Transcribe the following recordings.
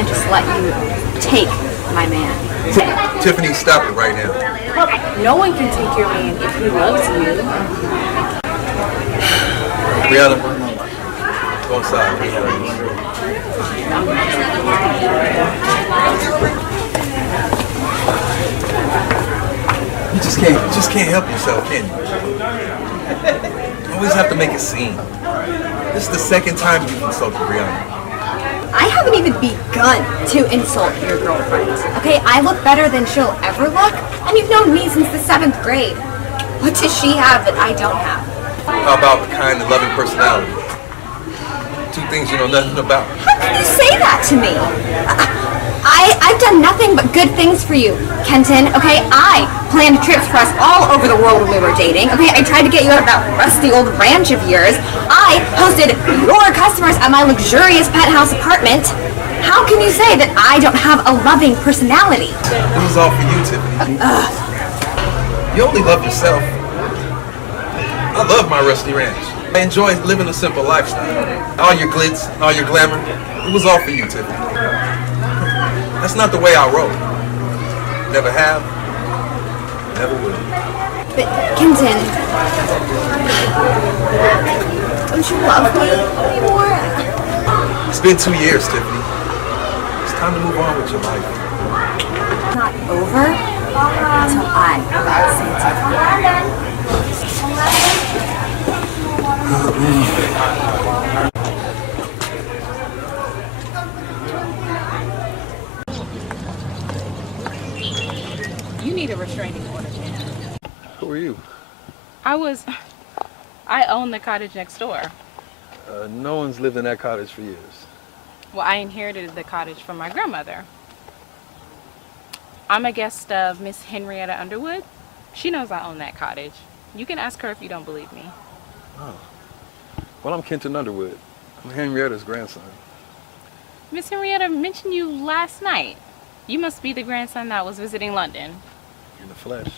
gonna just let you take my man. Tiffany, stop it right now. No one can take your man if he loves you. Brianna, go inside. You just can't help yourself, can you? You always have to make a scene. This is the second time you've insulted Brianna. I haven't even begun to insult your girlfriend. Okay, I look better than she'll ever look, and you've known me since the 7th grade. What does she have that I don't have? How about the kind and loving personality? Two things you know nothing about. How can you say that to me? I've done nothing but good things for you, Kenton, okay? I planned trips for us all over the world when we were dating, okay? I tried to get you out of that rusty old ranch of yours. I hosted your customers at my luxurious penthouse apartment. How can you say that I don't have a loving personality? It was all for you, Tiffany. You only love yourself. I love my rusty ranch. I enjoy living a simple lifestyle. All your glitz, all your glamour, it was all for you, Tiffany. That's not the way I roll. Never have, never will. But, Kenton, don't you love me anymore? It's been 2 years, Tiffany. It's time to move on with your life. It's not over until I You need a restraining order. Who are you? I own the cottage next door. No one's lived in that cottage for years. Well, I inherited the cottage from my grandmother. I'm a guest of Miss Henrietta Underwood. She knows I own that cottage. You can ask her if you don't believe me. Oh. Well, I'm Kenton Underwood. I'm Henrietta's grandson. Miss Henrietta mentioned you last night. You must be the grandson that was visiting London. In the flesh.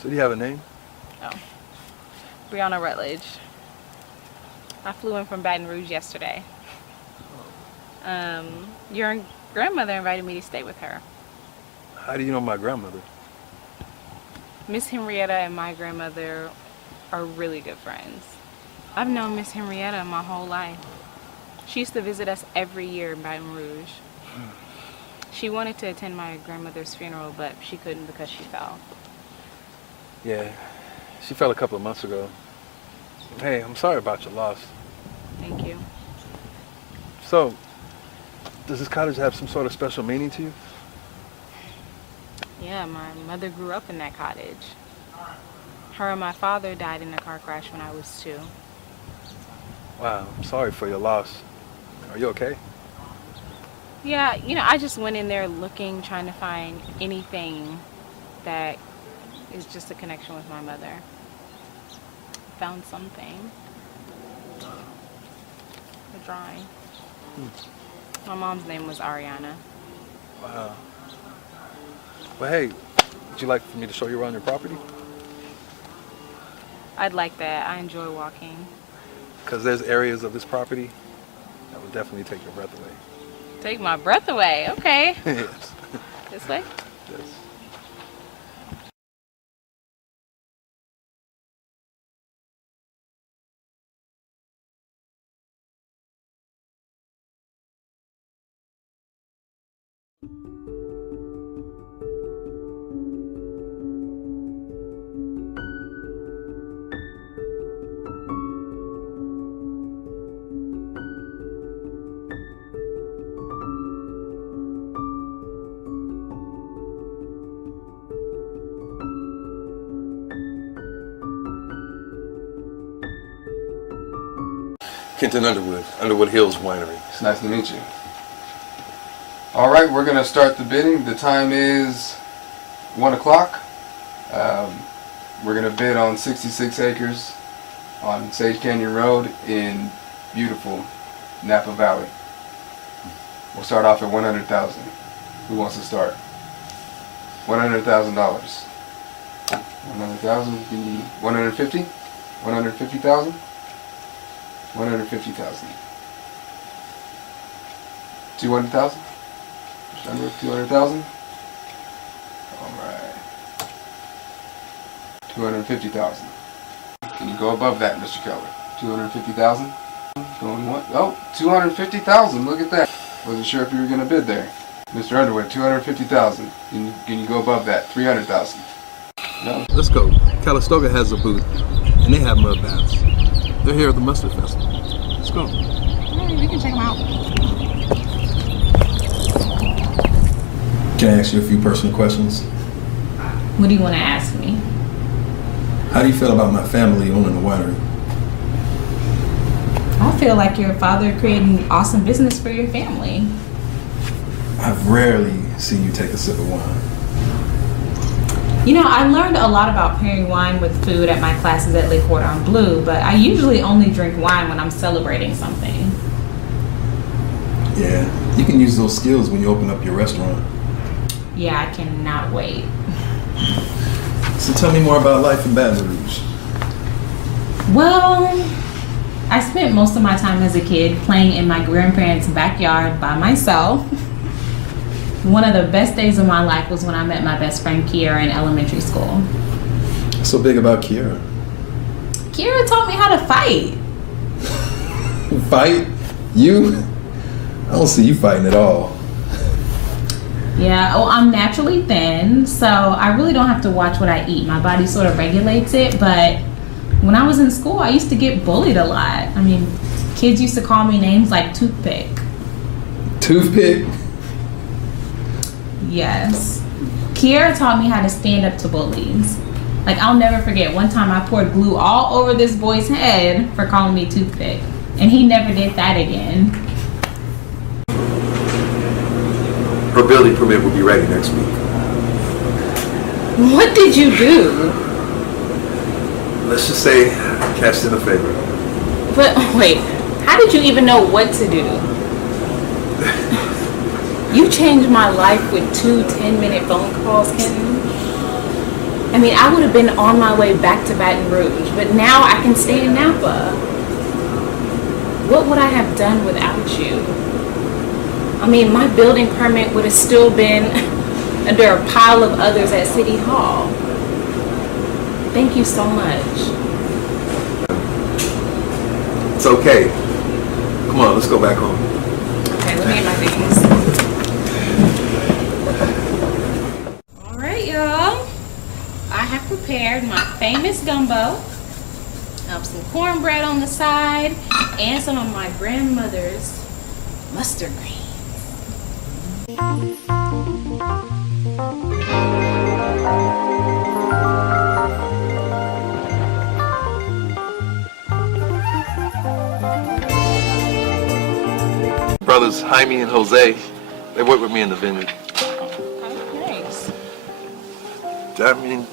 So do you have a name? Oh. Brianna Rutledge. I flew in from Baton Rouge yesterday. Your grandmother invited me to stay with her. How do you know my grandmother? Miss Henrietta and my grandmother are really good friends. I've known Miss Henrietta my whole life. She used to visit us every year in Baton Rouge. She wanted to attend my grandmother's funeral, but she couldn't because she fell. Yeah, she fell a couple of months ago. Hey, I'm sorry about your loss. Thank you. So, does this cottage have some sort of special meaning to you? Yeah, my mother grew up in that cottage. Her and my father died in a car crash when I was 2. Wow, I'm sorry for your loss. Are you okay? Yeah, I just went in there looking, trying to find anything that is just a connection with my mother. Found something. A drawing. My mom's name was Ariana. Wow. Well, hey, would you like for me to show you around your property? I'd like that. I enjoy walking. Because there's areas of this property that will definitely take your breath away. Take my breath away. Okay. Yes. This way? Yes. Kenton Underwood, Underwood Hills Winery. It's nice to meet you. All right, we're going to start the bidding. The time is 1 o'clock. We're going to bid on 66 acres on Sage Canyon Road in beautiful Napa Valley. We'll start off at $100,000. Who wants to start? $100,000. 100,000. 150. 150,000. 150,000. 200,000? Just under 200,000? Alright. 250,000. Can you go above that, Mr. Keller? 250,000? Going what? Oh, 250,000. Look at that. Wasn't sure if you were going to bid there. Mr. Underwood, 250,000. Can you go above that? 300,000. No. Let's go. Calistoga has a booth, and they have mud baths. They're here at the Mustard Festival. Let's go. We can check them out. Can I ask you a few personal questions? What do you want to ask me? How do you feel about my family owning a winery? I feel like your father created an awesome business for your family. I've rarely seen you take a sip of wine. You know, I learned a lot about pairing wine with food at my classes at Le Cordon Bleu, but I usually only drink wine when I'm celebrating something. Yeah, you can use those skills when you open up your restaurant. Yeah, I cannot wait. So tell me more about life in Baton Rouge. Well, I spent most of my time as a kid playing in my grandparents' backyard by myself. One of the best days of my life was when I met my best friend Kiera in elementary school. What's so big about Kiera? Kiera taught me how to fight. Fight? You? I don't see you fighting at all. Yeah, oh, I'm naturally thin, so I really don't have to watch what I eat. My body sort of regulates it, but when I was in school, I used to get bullied a lot. I mean, kids used to call me names like Toothpick. Toothpick? Yes. Kiera taught me how to stand up to bullies. Like, I'll never forget, one time I poured glue all over this boy's head for calling me Toothpick, and he never did that again. Her building permit will be ready next week. What did you do? Let's just say I cashed in a favor. But wait, how did you even know what to do? You changed my life with 2 10-minute phone calls, Kenton. I mean, I would have been on my way back to Baton Rouge, but now I can stay in Napa. What would I have done without you? I mean, my building permit would have still been under a pile of others at City Hall. Thank you so much. It's okay. Come on, let's go back home. Okay, let me get my things. All right, y'all. I have prepared my famous gumbo. Some cornbread on the side and some of my grandmother's mustard greens. Brothers Jaime and Jose, they work with me in the vineyard. Oh, nice. I mean,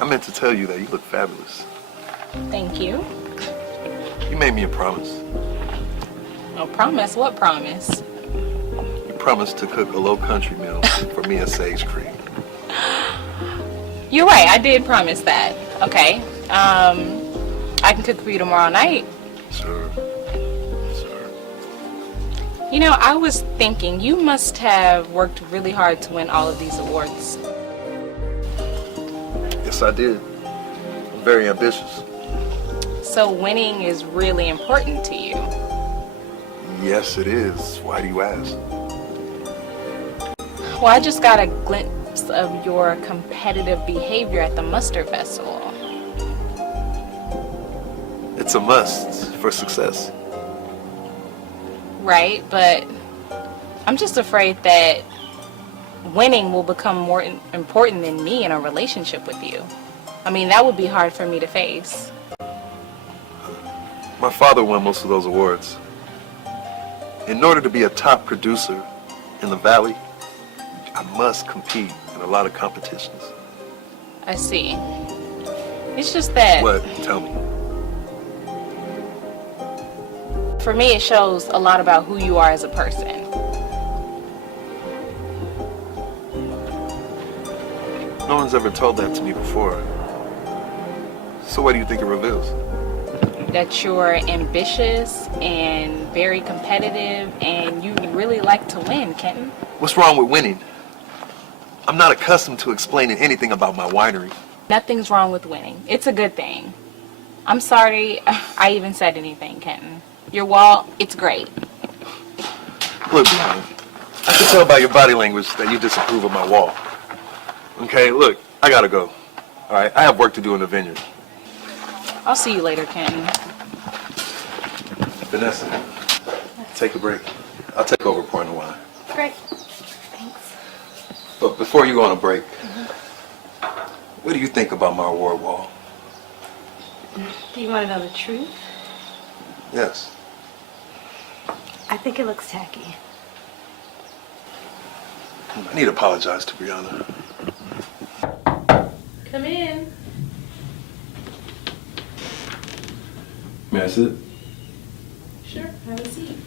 I meant to tell you that you look fabulous. Thank you. You made me a promise. A promise? What promise? You promised to cook a low country meal for me and Sage Creek. You're right, I did promise that. Okay. I can cook for you tomorrow night. Sure. You know, I was thinking you must have worked really hard to win all of these awards. Yes, I did. I'm very ambitious. So winning is really important to you. Yes, it is. Why do you ask? Well, I just got a glimpse of your competitive behavior at the Mustard Festival. It's a must for success. Right, but I'm just afraid that winning will become more important than me in a relationship with you. I mean, that would be hard for me to face. My father won most of those awards. In order to be a top producer in the Valley, I must compete in a lot of competitions. I see. It's just that... What? Tell me. For me, it shows a lot about who you are as a person. No one's ever told that to me before. So what do you think it reveals? That you're ambitious and very competitive, and you really like to win, Kenton. What's wrong with winning? I'm not accustomed to explaining anything about my winery. Nothing's wrong with winning. It's a good thing. I'm sorry I even said anything, Kenton. Your wall, it's great. Look, Brian, I can tell by your body language that you disapprove of my wall. Okay, look, I gotta go. All right, I have work to do in the vineyard. I'll see you later, Kenton. Vanessa, take a break. I'll take over pouring the wine. Great. Thanks. But before you go on a break, what do you think about my award wall? Do you want to know the truth? Yes. I think it looks tacky. I need to apologize to Brianna. Come in. May I sit? Sure, have a seat.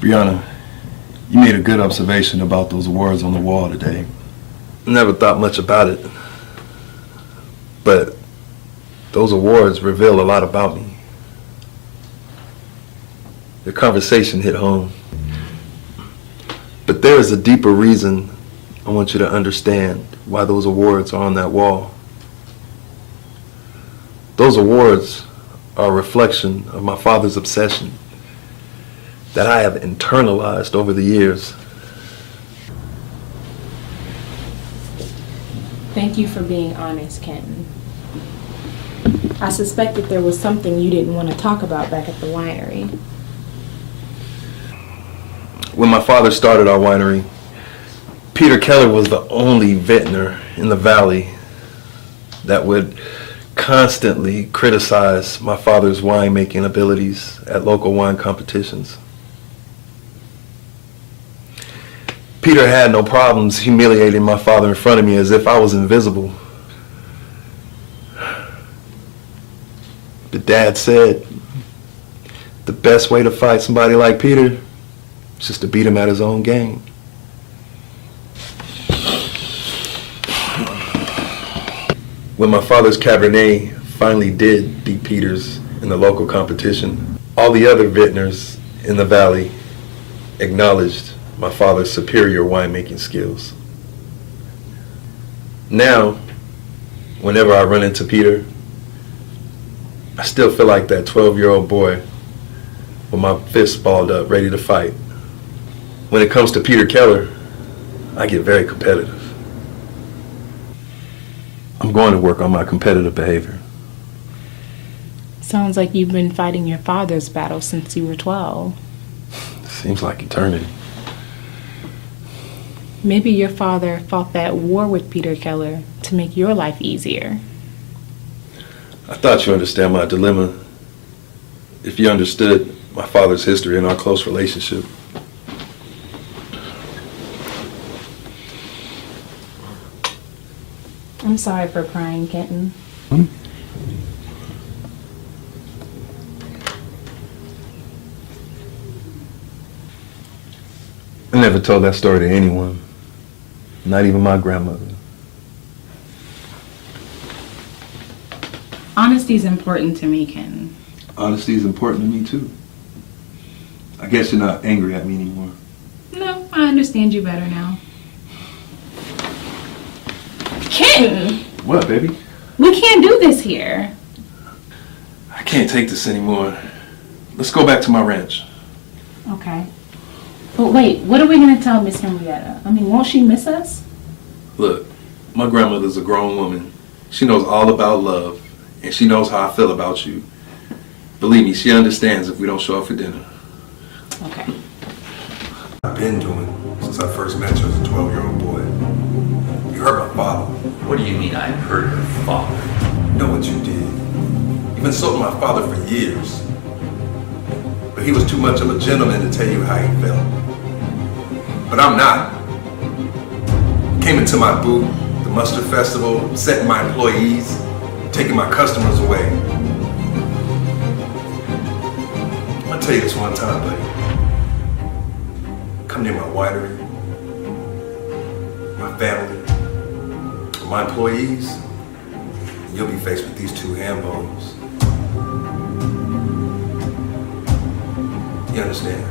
Brianna, you made a good observation about those awards on the wall today. Never thought much about it. But those awards reveal a lot about me. The conversation hit home. But there is a deeper reason I want you to understand why those awards are on that wall. Those awards are a reflection of my father's obsession that I have internalized over the years. Thank you for being honest, Kenton. I suspected there was something you didn't want to talk about back at the winery. When my father started our winery, Peter Keller was the only vintner in the valley that would constantly criticize my father's winemaking abilities at local wine competitions. Peter had no problems humiliating my father in front of me as if I was invisible. But Dad said the best way to fight somebody like Peter is just to beat him at his own game. When my father's Cabernet finally did beat Peter's in the local competition, all the other vintners in the valley acknowledged my father's superior winemaking skills. Now, whenever I run into Peter, I still feel like that 12-year-old boy with my fists balled up, ready to fight. When it comes to Peter Keller, I get very competitive. I'm going to work on my competitive behavior. Sounds like you've been fighting your father's battle since you were 12. Seems like eternity. Maybe your father fought that war with Peter Keller to make your life easier. I thought you understand my dilemma if you understood my father's history and our close relationship. I'm sorry for crying, Kenton. I never told that story to anyone, not even my grandmother. Honesty is important to me, Kenton. Honesty is important to me too. I guess you're not angry at me anymore. No, I understand you better now. Kenton! What, baby? We can't do this here. I can't take this anymore. Let's go back to my ranch. Okay. But wait, what are we going to tell Miss Henrietta? I mean, won't she miss us? Look, my grandmother's a grown woman. She knows all about love, and she knows how I feel about you. Believe me, she understands if we don't show up for dinner. Okay. I've been doing since I first met you as a 12-year-old boy. You hurt my father. What do you mean I hurt your father? You know what you did. You've insulted my father for years. But he was too much of a gentleman to tell you how he felt. But I'm not. Came into my booth, the mustard festival, upsetting my employees, taking my customers away. I'll tell you this one time, buddy. Come near my winery, my family, my employees, you'll be faced with these two ham bones. You understand?